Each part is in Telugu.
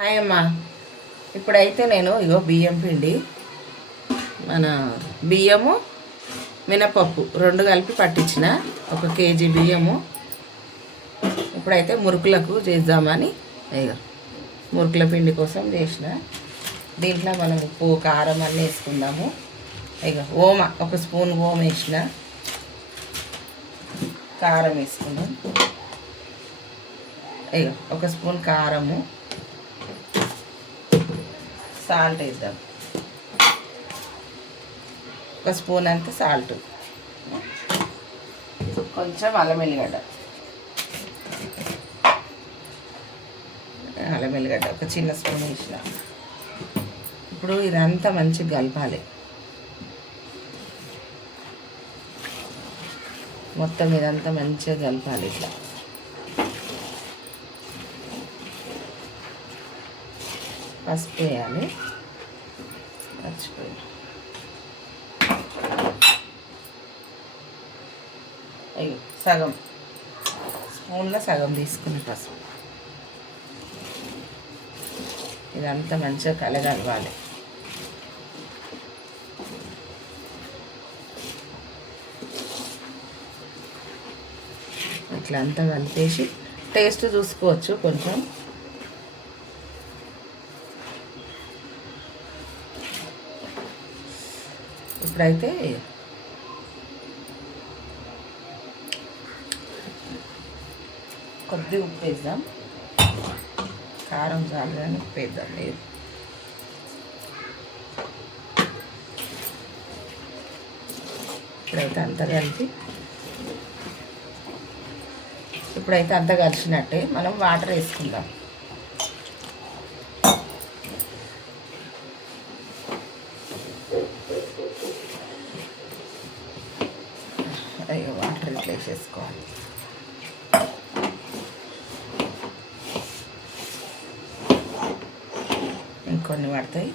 హాయ్ అమ్మా. ఇప్పుడైతే నేను బియ్యం పిండి, మన బియ్యము మినపప్పు రెండు కలిపి పట్టించిన 1 కేజీ బియ్యము. ఇప్పుడైతే మురుకులకు చేద్దామని మురుకుల పిండి కోసం చేసిన. దీంట్లో మనం ఉప్పు కారం అన్నీ వేసుకుందాము. ఓమ 1 స్పూన్ ఓమ వేసిన, కారం వేసుకుందాం. 1 స్పూన్ కారము, సాల్ట్ వేద్దాం, 1 స్పూన్ అంత సాల్ట్, కొంచెం అల్లం ఎల్లిగడ్డ, ఒక చిన్న స్పూన్ వేసిన. ఇప్పుడు ఇదంతా మంచిగా కలపాలి. మొత్తం ఇదంతా మంచిగా కలపాలి. ఇట్లా పసుపు వేయాలి, మర్చిపోయి సగం స్పూన్లో సగం తీసుకుని పసుపు. ఇదంతా మంచిగా కలగలవాలి. ఇట్లా అంతా కలిపేసి టేస్ట్ చూసుకోవచ్చు కొంచెం. ఇప్పుడైతే కొద్దిగా ఉప్పు వేద్దాం, కారం చాలు కానీ ఉప్పు వేద్దాం. లేదు ఇప్పుడైతే అంతా కలిపి కలిసినట్టే మనం వాటర్ వేసుకుందాం. వాటర్ ఇట్లా వేసేసుకోవాలి. ఇంకొన్ని పడతాయి.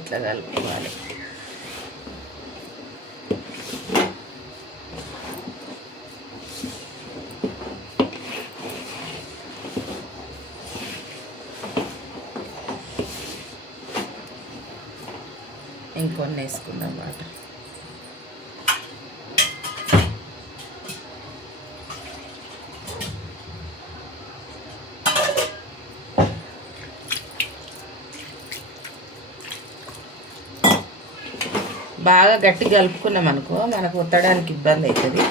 ఇట్లా కలుపుకోవాలి. ఇంకొన్ని వేసుకుందాం వాటర్. బాగా గట్టిగా కలుపుకున్నాం అనుకో మనకు ఒత్తడానికి ఇబ్బంది అవుతుంది.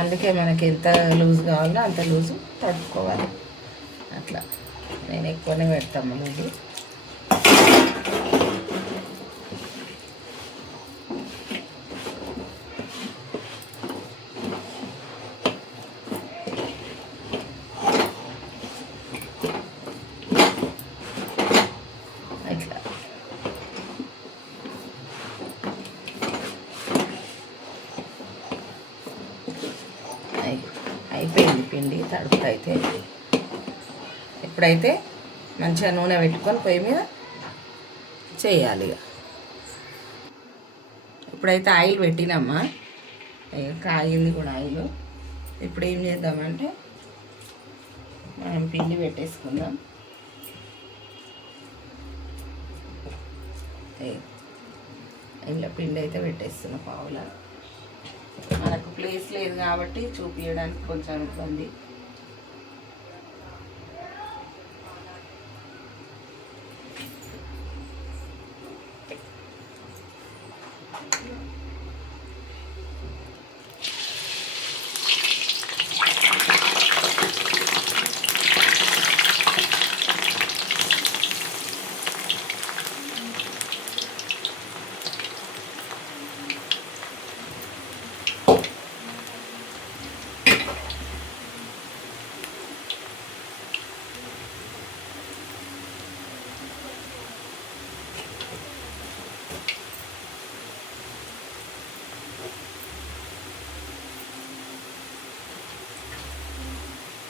అందుకే మనకి ఎంత లూజ్ కావాలో అంత లూజు తడుపుకోవాలి. అట్లా నేను ఎక్కువనే పెడతాము లూజు. అయిపోయింది పిండి తడుపుతో అయితే. ఇప్పుడైతే మంచిగా నూనె పెట్టుకొని పొయ్యి మీద చేయాలి. ఇప్పుడైతే ఆయిల్ పెట్టినమ్మా, కాగింది కూడా ఆయిల్. ఇప్పుడు ఏం చేద్దామంటే మనం పిండి పెట్టేసుకుందాం. ఇలా పిండి అయితే పెట్టేస్తున్నా పావులా. మనకు ప్లేస్ లేదు కాబట్టి చూపించడానికి కొంచెం ఇబ్బంది.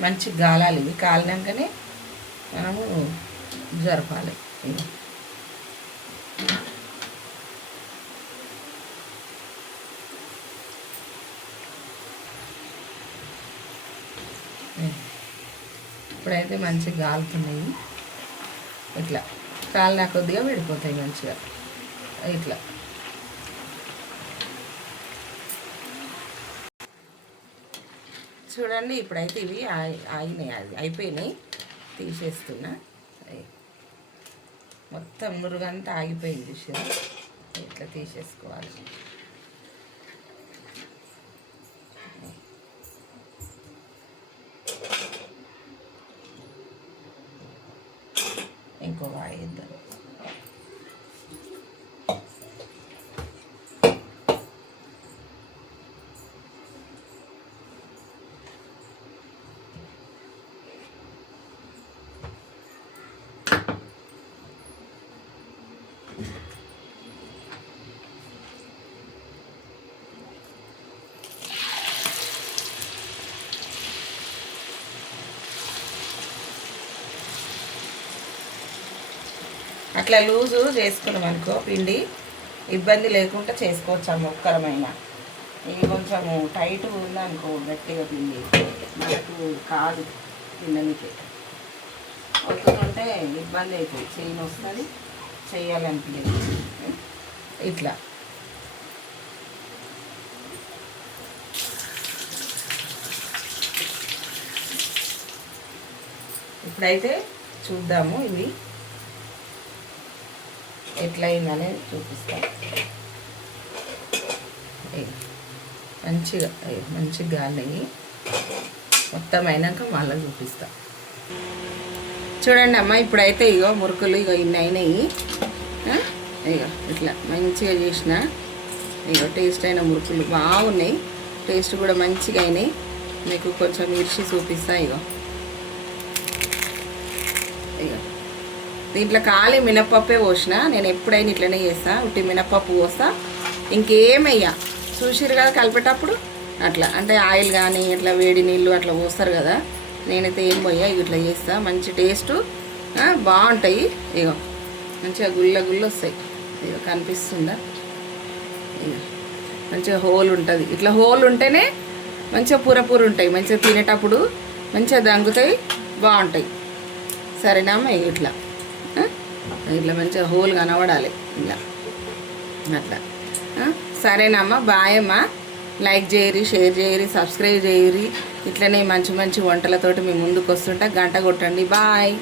మంచి గాలాలి. ఇవి కాలినాకనే మనము జరపాలి. ఇప్పుడైతే మంచిగా గాలుతున్నాయి. ఇట్లా కాలిన కొద్దిగా విడిపోతాయి మంచిగా. ఇట్లా చూడండి. ఇప్పుడైతే ఇవి అయిపోయినాయి. తీసేస్తున్నా. మొత్తం నురుగంతా ఆగిపోయింది. చూసారా, ఇట్లా తీసేసుకోవాలి. ఇంకో వాయిద్దాం. అట్లా లూజు చేసుకున్నాం అనుకో పిండి, ఇబ్బంది లేకుండా చేసుకోవచ్చు. ఆ మొక్కలమైన ఇది కొంచెము టైట్ ఉందనుకో, గట్టిగా పిండి మనకు కాదు తినడానికి. వస్తుంటే ఇబ్బంది అవుతుంది, చెయ్యి వస్తుంది, చెయ్యాలనిపించదు. ఇట్లా ఇప్పుడైతే చూద్దాము ఇవి ఎట్లా అయిందనేది చూపిస్తాను. మంచిగా గాలినాయి. మొత్తం అయినాక మళ్ళీ చూపిస్తా. చూడండి అమ్మ, ఇప్పుడైతే ఇగో మురుకులు ఇన్ని అయినాయి. ఇగో ఇట్లా మంచిగా చేసిన ఇగో టేస్ట్ అయిన మురుకులు బాగున్నాయి. టేస్ట్ కూడా మంచిగా అయినాయి. మీకు కొంచెం ఇరిచి చూపిస్తా. ఇగో దీంట్లో ఖాళీ మినపప్పే పోసిన. నేను ఎప్పుడైనా ఇట్లనే చేస్తా, ఉట్టి మినపప్పు పోస్తా, ఇంకేమయ్యా. చూసిరు కదా కలిపేటప్పుడు అట్లా, అంటే ఆయిల్ కానీ ఇట్లా వేడి నీళ్ళు అట్లా పోస్తారు కదా, నేనైతే ఏం పోయా ఇట్లా చేస్తా. మంచి టేస్టు బాగుంటాయి. ఇగో మంచిగా గుల్ల వస్తాయి. ఇగో కనిపిస్తుందా? ఇగో మంచిగా హోల్ ఉంటుంది. ఇట్లా హోల్ ఉంటేనే మంచిగా పూర ఉంటాయి. మంచిగా తినేటప్పుడు మంచిగా దంగుతాయి, బాగుంటాయి. సరేనామ్మా? ఇట్లా ఇట్లా మంచిగా హోల్ కనబడాలి ఇలా అట్లా. సరేనమ్మా, బాయ్ అమ్మా. లైక్ చేయరి, షేర్ చేయరి, సబ్స్క్రైబ్ చేయరి. ఇట్లనే మంచి మంచి వంటలతోటి మీ ముందుకు వస్తుంటా. గంట కొట్టండి. బాయ్.